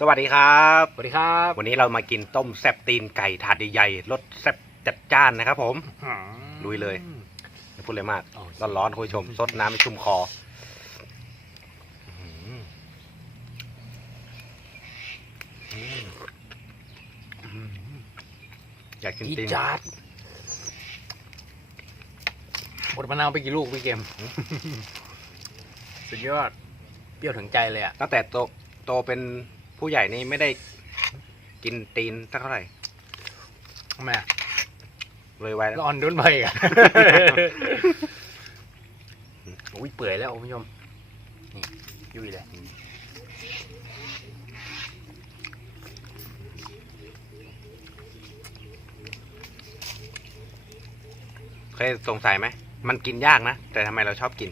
สวัสดีครับ สวัสดีครับ วันนี้เรามากินต้มแซ่บตีนไก่ถาดใหญ่ๆรสแซ่บจัดจ้านนะครับผมลุยเลยไม่พูดเลยมากอ๋อร้อนๆคุณผู้ชมซดน้ำให้ชุ่มคออื้อหืออื้อหืออยากกินจีตีนจาดหมดมะนาวไปกี่ลูกพี่เกม สุดยอด เปรี้ยวถึงใจเลยอะตั้งแต่โตโตเป็น ผู้ใหญ่นี่ไม่ได้กินตีนสักเท่าไหร่ทำไมอะเลยไว้แล้แล้ววอ่อนโดนไปอะ อุ้ยเปื่อยแล้วคุณผู้ชมนี่ยุ่ยเลยเคยสงสัยไหม มันกินยากนะ แต่ทำไมเราชอบกิน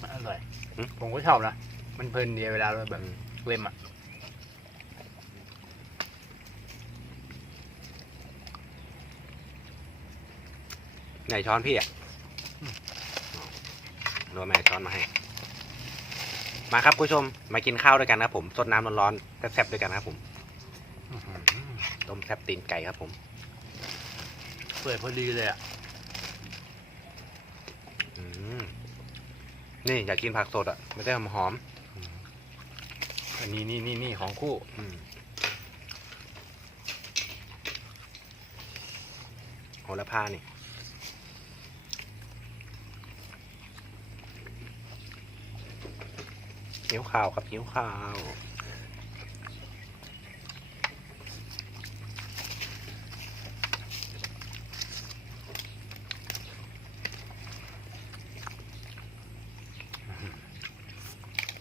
มันอร่อยหืม ผมก็ชอบนะ มันเพลินดีเวลาเราแบบเล่มอะ ไหนช้อนพี่อะโดนแม่ช้อนมาให้ มาครับคุณผู้ชม มากินข้าวด้วยกันนะครับผมสดน้ำร้อนๆแซ่บๆด้วยกันนะครับผมอื้อหือต้มแซ่บตีนไก่ครับผม เปื่อยพอดีเลยอะอืมนี่อยากกินผักสดอะ ไม่ได้หอมหอมอันนี้นี่นี่นี่ของคู่ๆอืมโหระพานี่ หิวข้าวครับหิวข้าว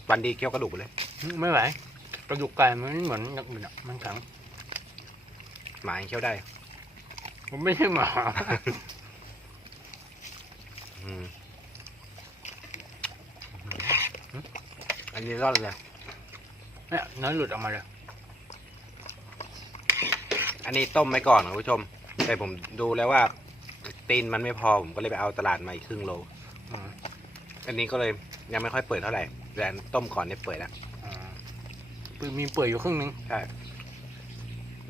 วันดีเคี้ยวกระดูกเลย ไม่ไหวกระดูกไก่มันไม่เหมือนอย่างอื่นอะมันแข็งหมายังเคี้ยวได้ผมไม่ใช่หมาอืม อันนี้รอดเลยเนี่ยเนื้อหลุดออกมาเลย อันนี้ต้มไว้ก่อนคุณผู้ชม แต่ผมดูแล้วว่า ตีนมันไม่พอผมก็เลยไปเอาตลาดมาอีกครึ่งโลอืมอันนี้ก็เลยยังไม่ค่อยเปิดเท่าไหร่แต่อันต้มก่อนเนี่ยเปิดแล้วอ่าปืนมีเปื่อยอยู่ครึ่งนึงใช่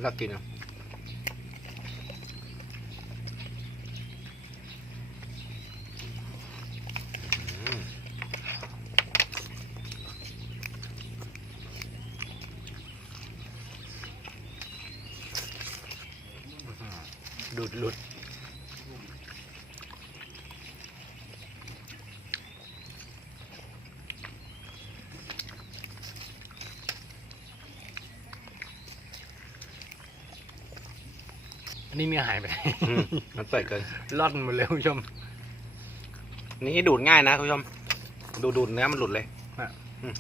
แล้วกินเอาอืม ดูดหลุดอันนี้เนื้อหายไปอืมมันเปิดเกินร่อนหมดเลยคุณผู้ชม นี่ดูดง่ายนะคุณผู้ชม ดูดูดเนื้อมันหลุดเลย อะ อืม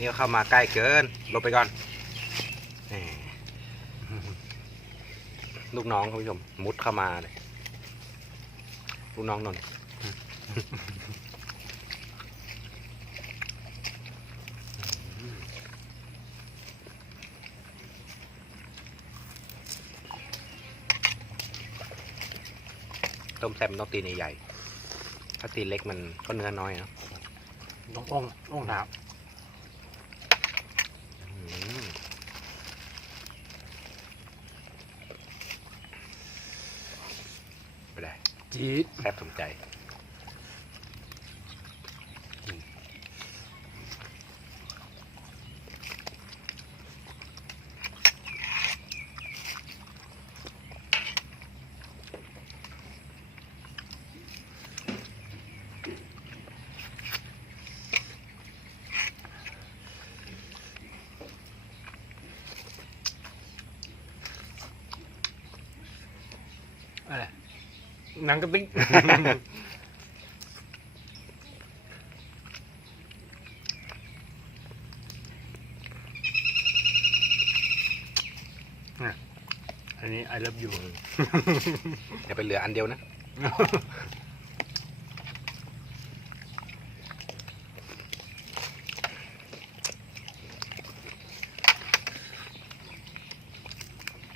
นี่เข้ามาใกล้เกินลบไปก่อนลูกน้องคุณผู้ชม มุดเข้ามาเลยลูกน้องนนต้มแซมต้องตีนใหญ่ ถ้าตีนเล็กมันก็เนื้อน้อยเนอะต้องอ่องอ่องเท้า อืม ไปได้จี๊ดแซ่บสมใจอะไร หนังกระติกเนี่ยอันนี้ I love you อย่าไปเหลืออันเดียวนะ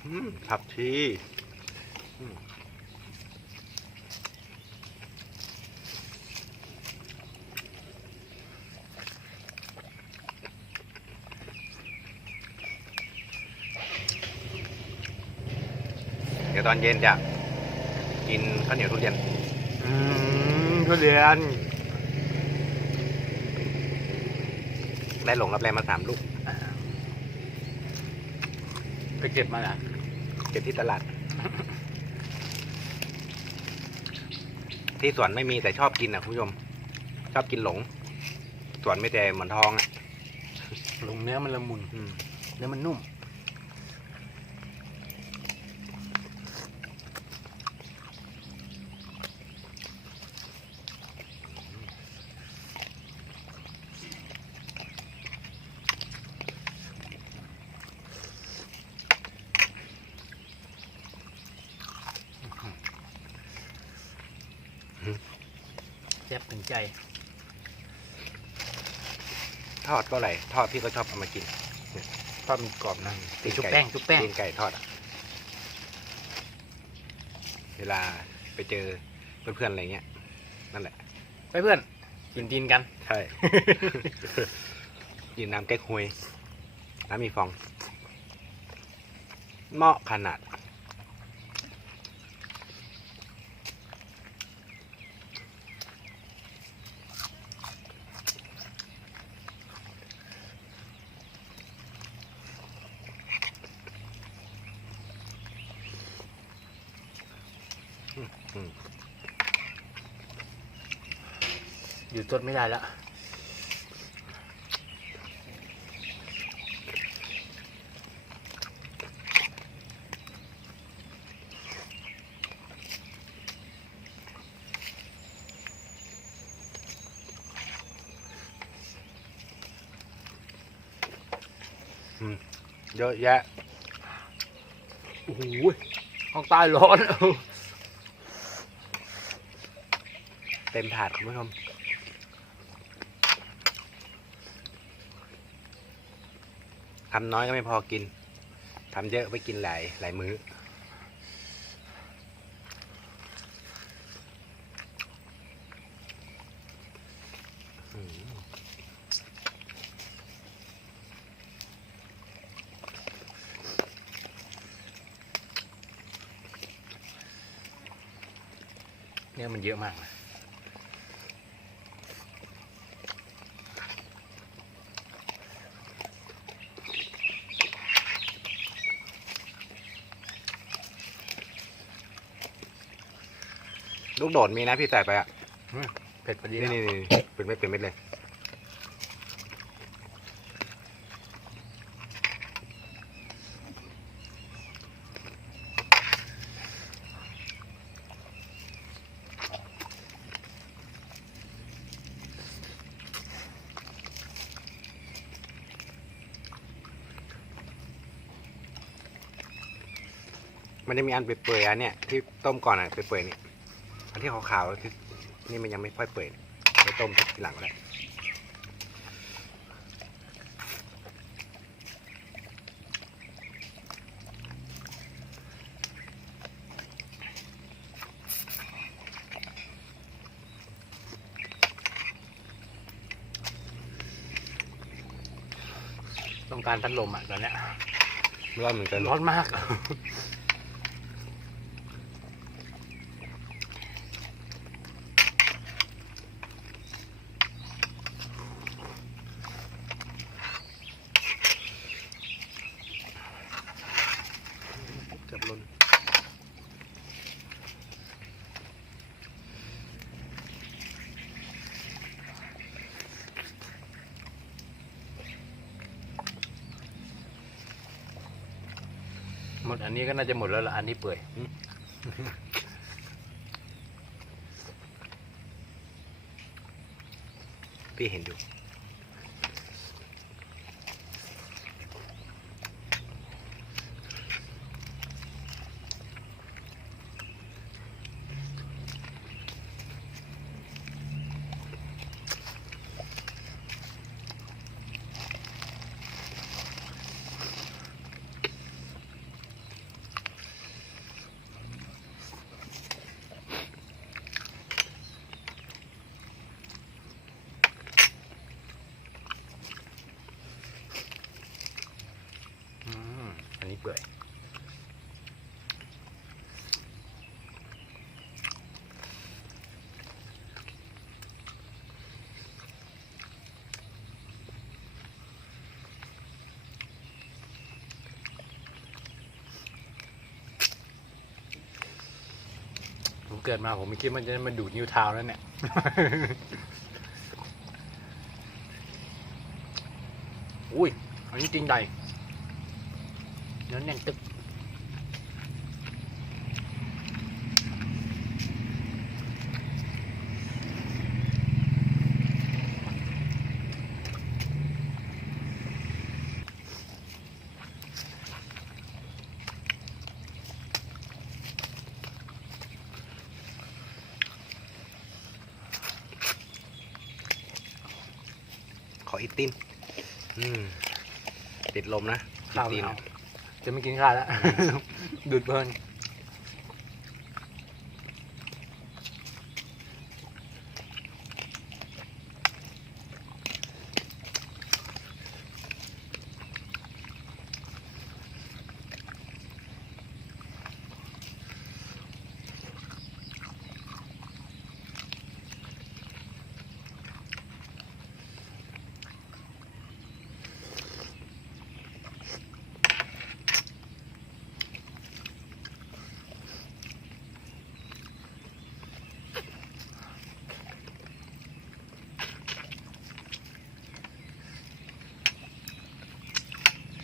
อืมผักชีอืม เดี๋ยวตอนเย็นจะกินข้าวเหนียวทุเรียน อืมทุเรียน ได้หลงรับแรงมาสามลูก ไปเก็บมานะเก็บที่ตลาด ที่สวนไม่มีแต่ชอบกินอะคุณผู้ชม ชอบกินหลง สวนไม่แต่หมอนทองอะ ลงเนื้อมันละมุนอืม เนื้อมันนุ่ม แซ่บถึงใจ ทอดก็ไหลทอดพี่ก็ชอบเอามากินทอดมันกรอบนะตีนชุบไก่แป้งชุบแป้ง ตีนไก่ทอดอะเวลาไปเจอเพื่อนๆอะไรเงี้ย นั่นแหละ ไปเพื่อน กินตีนกัน ใช่ยินน้ำเก๊กฮวย น้ำมีฟอง เหมาะขนาด อยู่สดไม่ได้แล้วเยอะแยะ โอ้โหห้องใต้ร้อน เต็มถาดคุณผู้ชม ทำน้อยก็ไม่พอกินทำเยอะไปกินหลายหลายมื้อ เนื้อมันเยอะมากนะ ลูกโดดมีนะพี่ใส่ไปอะเผ็ดพอดีนี่นะนี่นี่เป็นเม็ดเป็นเม็ดเลยมันจะมีอันเปื่อยๆอันเนี่ยที่ต้มก่อนอะเปื่อยๆเนี่ย อันที่ขาวๆที่นี่มันยังไม่ค่อยเปื่อยไปต้มทีหลังก็ได้ต้องการพัดลมอะตอนเนี้ยร้อนเหมือนกันร้อนมาก เกือบล้น หม ดอันนี้ก็น่าจะหมดแล้วละอันนี้เปื่อยพี่เห็นดู เกิดมาผมไม่คิดมันจะมาดูดนิ้วเท้าแล้วเนี่ย อุ้ย อันนี้จริงใดเนื้อแน่นตึก ขออี ตินอืมติดลมนะข้าวอีไม่ตินเอาจะไม่กินข้าวแล้ว ดูดเพลิน อื้อห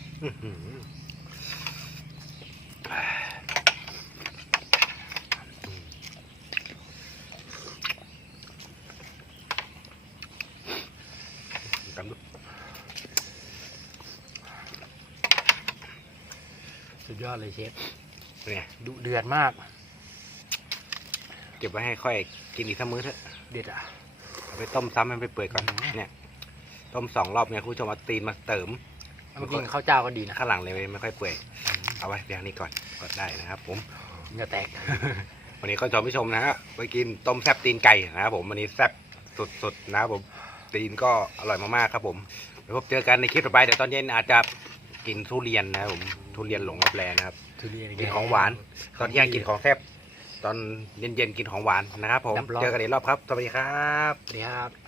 ือ กันดูสุดยอดเลยเชฟเป็นไงดุเดือดมาก เก็บไว้ให้ค่อยกินอีกสักมื้อเถอะ เด็ดอะเอาไปต้มซ้ำให้มันไปเปื่อยก่อน เนี่ย ต้มสองรอบเนี่ยคุณผู้ชมเอาตีนมาเติม น้ำจิ้มข้าวเจ้าก็ดีนะข้างหลังเลยไม่ค่อยเปื่อยเอาไว้เพียงนี้ก่อนก็ได้นะครับ ผมเหงื่อแตก วันนี้ก็ชมผู้ชมนะฮะไปกินต้มแซ่บตีนไก่นะครับผมวันนี้แซ่บสุดๆนะครับผมตีนก็อร่อยมากๆครับ ผมเดี๋ยวพบเจอกันในคลิปต่อไปเดี๋ยวตอนเย็นอาจจะกินทุเรียนนะครับผมทุเรียนหลงรับแลนะครับทุเรียนกินของหวานตอนเที่ยงกินของแซ่บตอนเย็นๆกินของหวานนะครับ ผมน้ำร้อนเจอกันอีกรอบครับสวัสดีครับสวัสดีครับ